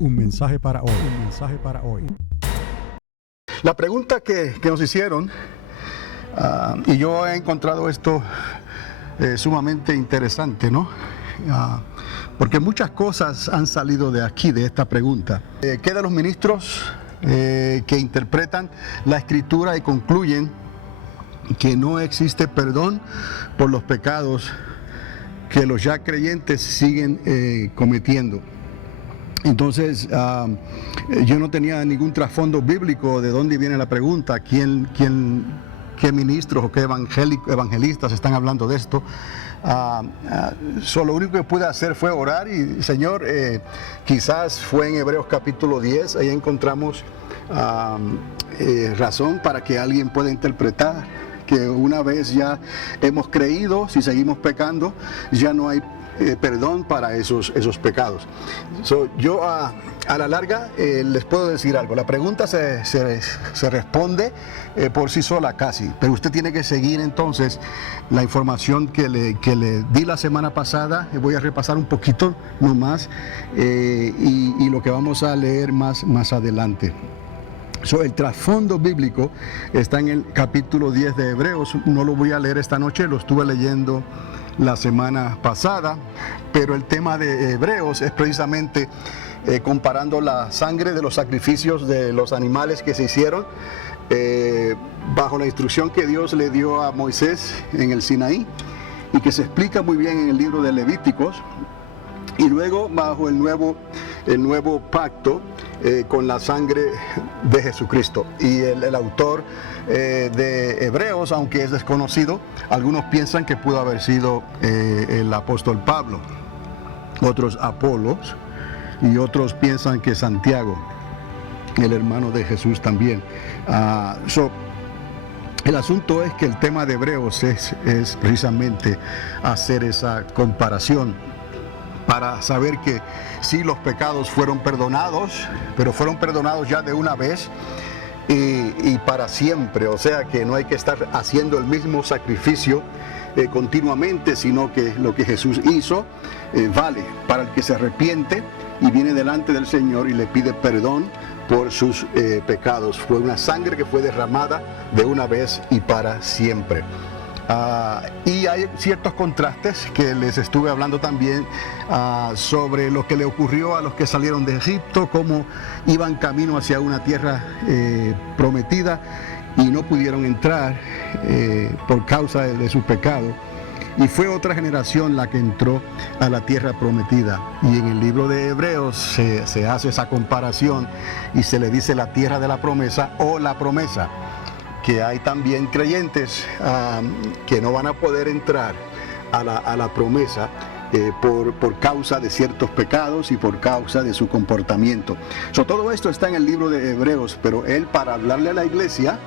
Un mensaje para hoy. Un mensaje para hoy. La pregunta que nos hicieron, y yo he encontrado esto sumamente interesante, ¿no? Porque muchas cosas han salido de aquí, de esta pregunta. ¿Qué de los ministros que interpretan la Escritura y concluyen que no existe perdón por los pecados que los ya creyentes siguen cometiendo? Entonces, yo no tenía ningún trasfondo bíblico de dónde viene la pregunta, qué ministros o qué evangelistas están hablando de esto. Lo único que pude hacer fue orar y, Señor, quizás fue en Hebreos capítulo 10, ahí encontramos razón para que alguien pueda interpretar que una vez ya hemos creído, si seguimos pecando, ya no hay perdón para esos pecados. Yo a la larga les puedo decir algo. La pregunta se responde por sí sola casi, pero usted tiene que seguir entonces la información que le di la semana pasada. Voy a repasar un poquito nomás y lo que vamos a leer más adelante. El trasfondo bíblico está en el capítulo 10 de Hebreos. No lo voy a leer esta noche, lo estuve leyendo la semana pasada, pero el tema de Hebreos es precisamente comparando la sangre de los sacrificios de los animales que se hicieron bajo la instrucción que Dios le dio a Moisés en el Sinaí y que se explica muy bien en el libro de Levíticos, y luego bajo el nuevo pacto con la sangre de Jesucristo. Y el autor de Hebreos, aunque es desconocido, algunos piensan que pudo haber sido el apóstol Pablo, otros Apolos, y otros piensan que Santiago, el hermano de Jesús también. El asunto es que el tema de Hebreos es precisamente hacer esa comparación para saber que sí, los pecados fueron perdonados, pero fueron perdonados ya de una vez y para siempre. O sea que no hay que estar haciendo el mismo sacrificio continuamente, sino que lo que Jesús hizo vale para el que se arrepiente y viene delante del Señor y le pide perdón por sus pecados. Fue una sangre que fue derramada de una vez y para siempre. Y hay ciertos contrastes que les estuve hablando también sobre lo que le ocurrió a los que salieron de Egipto, cómo iban camino hacia una tierra prometida y no pudieron entrar por causa de su pecado. Y fue otra generación la que entró a la tierra prometida. Y en el libro de Hebreos se hace esa comparación y se le dice la tierra de la promesa o la promesa, que hay también creyentes que no van a poder entrar a la promesa por causa de ciertos pecados y por causa de su comportamiento. Todo esto está en el libro de Hebreos, pero él, para hablarle a la iglesia,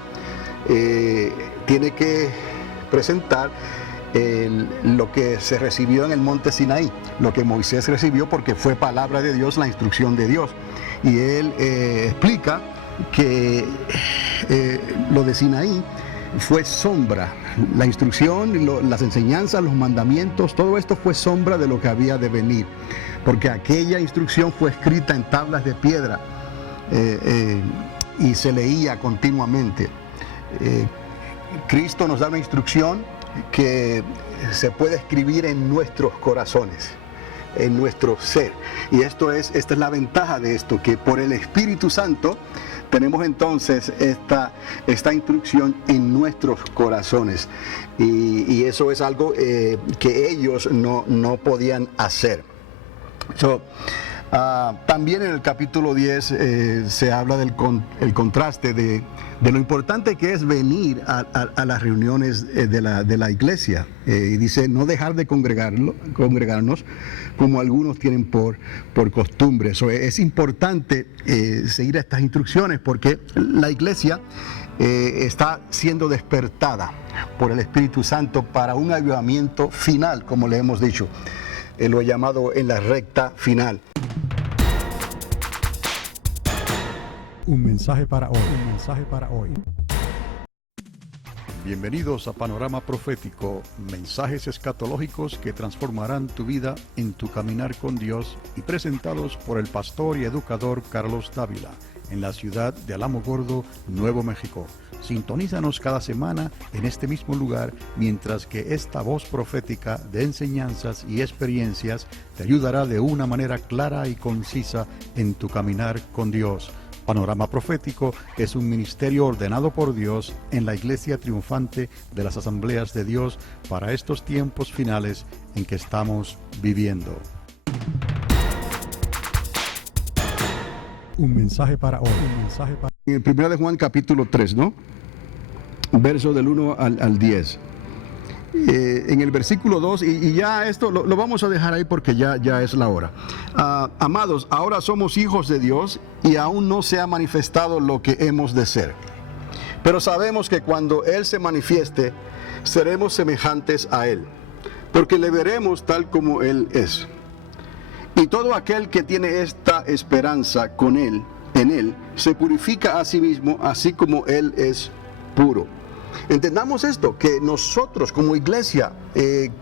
tiene que presentar lo que se recibió en el monte Sinaí, lo que Moisés recibió, porque fue palabra de Dios, la instrucción de Dios. Y él explica que lo de Sinaí fue sombra, la instrucción, las enseñanzas, los mandamientos, todo esto fue sombra de lo que había de venir, porque aquella instrucción fue escrita en tablas de piedra y se leía continuamente. Cristo nos da una instrucción que se puede escribir en nuestros corazones, en nuestro ser, y esta es la ventaja de esto, que por el Espíritu Santo tenemos entonces esta instrucción en nuestros corazones, y eso es algo que ellos no podían hacer. También en el capítulo 10 se habla del contraste de lo importante que es venir a las reuniones de la iglesia. Y dice, no dejar de congregarnos como algunos tienen por costumbre. Es importante seguir estas instrucciones, porque la iglesia está siendo despertada por el Espíritu Santo para un avivamiento final, como le hemos dicho. Lo he llamado en la recta final. Un mensaje para hoy. Un mensaje para hoy. Bienvenidos a Panorama Profético, mensajes escatológicos que transformarán tu vida en tu caminar con Dios y presentados por el pastor y educador Carlos Dávila en la ciudad de Alamogordo, Nuevo México. Sintonízanos cada semana en este mismo lugar mientras que esta voz profética de enseñanzas y experiencias te ayudará de una manera clara y concisa en tu caminar con Dios. Panorama Profético es un ministerio ordenado por Dios en la Iglesia Triunfante de las Asambleas de Dios para estos tiempos finales en que estamos viviendo. Un mensaje para hoy. En 1 de Juan capítulo 3, ¿no? Verso del 1 al 10. En el versículo 2, y ya esto lo vamos a dejar ahí porque ya es la hora. Amados, ahora somos hijos de Dios y aún no se ha manifestado lo que hemos de ser. Pero sabemos que cuando Él se manifieste, seremos semejantes a Él, porque le veremos tal como Él es. Y todo aquel que tiene esta esperanza en Él, se purifica a sí mismo, así como Él es puro. Entendamos esto, que nosotros como iglesia,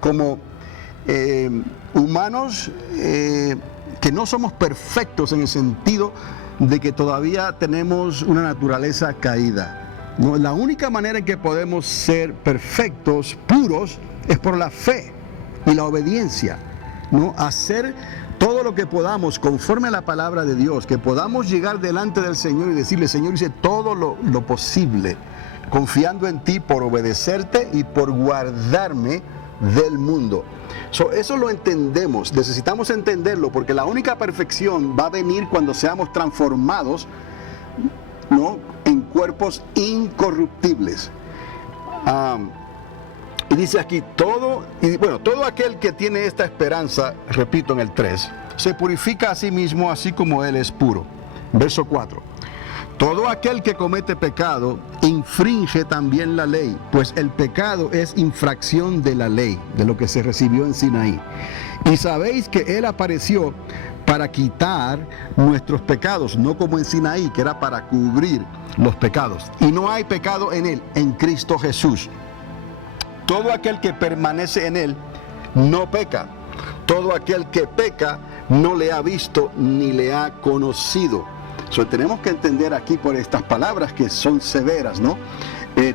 como humanos, que no somos perfectos en el sentido de que todavía tenemos una naturaleza caída. No, la única manera en que podemos ser perfectos, puros, es por la fe y la obediencia, ¿no? Hacer todo lo que podamos conforme a la palabra de Dios, que podamos llegar delante del Señor y decirle: Señor, hice todo lo posible, confiando en ti por obedecerte y por guardarme del mundo. Eso lo entendemos, necesitamos entenderlo, porque la única perfección va a venir cuando seamos transformados, ¿no?, en cuerpos incorruptibles. Y dice aquí, todo aquel que tiene esta esperanza, repito en el 3, se purifica a sí mismo, así como Él es puro. Verso 4. Todo aquel que comete pecado infringe también la ley, pues el pecado es infracción de la ley, de lo que se recibió en Sinaí. Y sabéis que Él apareció para quitar nuestros pecados, no como en Sinaí, que era para cubrir los pecados. Y no hay pecado en Él, en Cristo Jesús. Todo aquel que permanece en Él no peca. Todo aquel que peca no le ha visto ni le ha conocido. Tenemos que entender aquí por estas palabras que son severas, ¿no?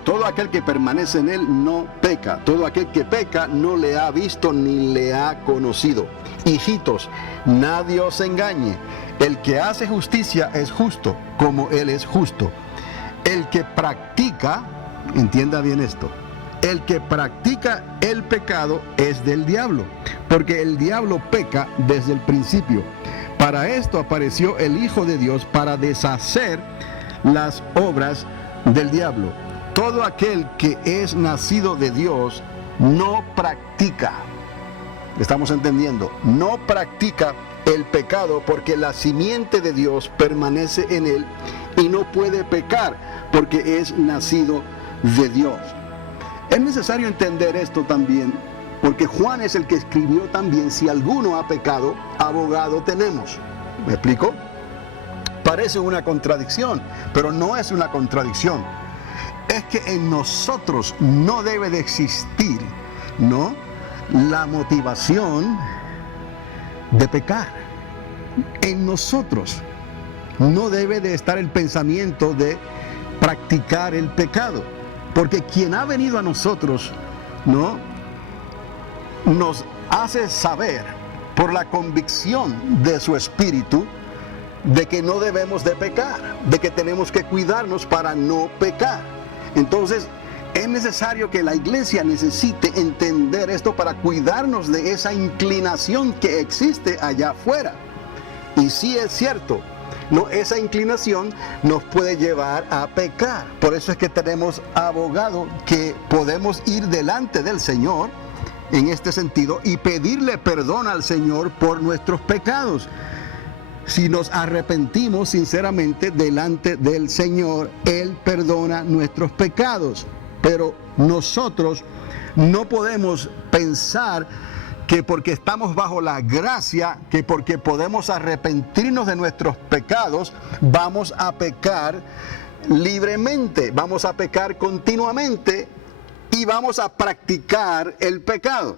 Todo aquel que permanece en Él no peca. Todo aquel que peca no le ha visto ni le ha conocido. Hijitos, nadie os engañe. El que hace justicia es justo, como Él es justo. El que practica, entienda bien esto, el que practica el pecado es del diablo, porque el diablo peca desde el principio. Para esto apareció el Hijo de Dios, para deshacer las obras del diablo. Todo aquel que es nacido de Dios no practica, estamos entendiendo, no practica el pecado, porque la simiente de Dios permanece en él y no puede pecar, porque es nacido de Dios. Es necesario entender esto también, porque Juan es el que escribió también: si alguno ha pecado, abogado tenemos. ¿Me explico? Parece una contradicción, pero no es una contradicción. Es que en nosotros no debe de existir, ¿no?, la motivación de pecar. En nosotros no debe de estar el pensamiento de practicar el pecado, porque quien ha venido a nosotros, ¿no?, nos hace saber por la convicción de su espíritu de que no debemos de pecar, de que tenemos que cuidarnos para no pecar. Entonces es necesario que la iglesia necesite entender esto para cuidarnos de esa inclinación que existe allá afuera. Y sí es cierto, no, esa inclinación nos puede llevar a pecar. Por eso es que tenemos abogado, que podemos ir delante del Señor en este sentido y pedirle perdón al Señor por nuestros pecados. Si nos arrepentimos sinceramente delante del Señor, Él perdona nuestros pecados. Pero nosotros no podemos pensar que porque estamos bajo la gracia, que porque podemos arrepentirnos de nuestros pecados, vamos a pecar libremente, vamos a pecar continuamente y vamos a practicar el pecado.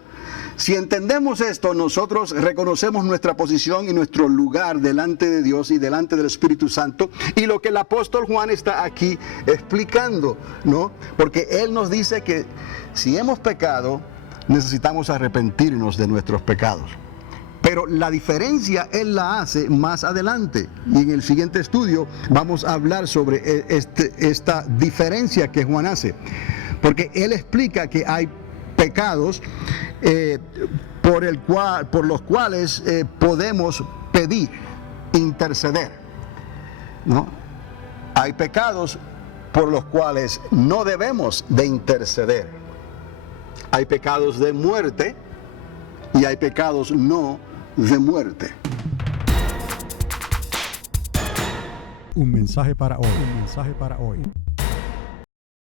Si entendemos esto, nosotros reconocemos nuestra posición y nuestro lugar delante de Dios y delante del Espíritu Santo, y lo que el apóstol Juan está aquí explicando, ¿no? Porque él nos dice que si hemos pecado, necesitamos arrepentirnos de nuestros pecados. Pero la diferencia él la hace más adelante, y en el siguiente estudio vamos a hablar sobre esta diferencia que Juan hace, porque él explica que hay pecados por los cuales podemos pedir, interceder, ¿no? Hay pecados por los cuales no debemos de interceder. Hay pecados de muerte y hay pecados no de muerte. Un mensaje para hoy.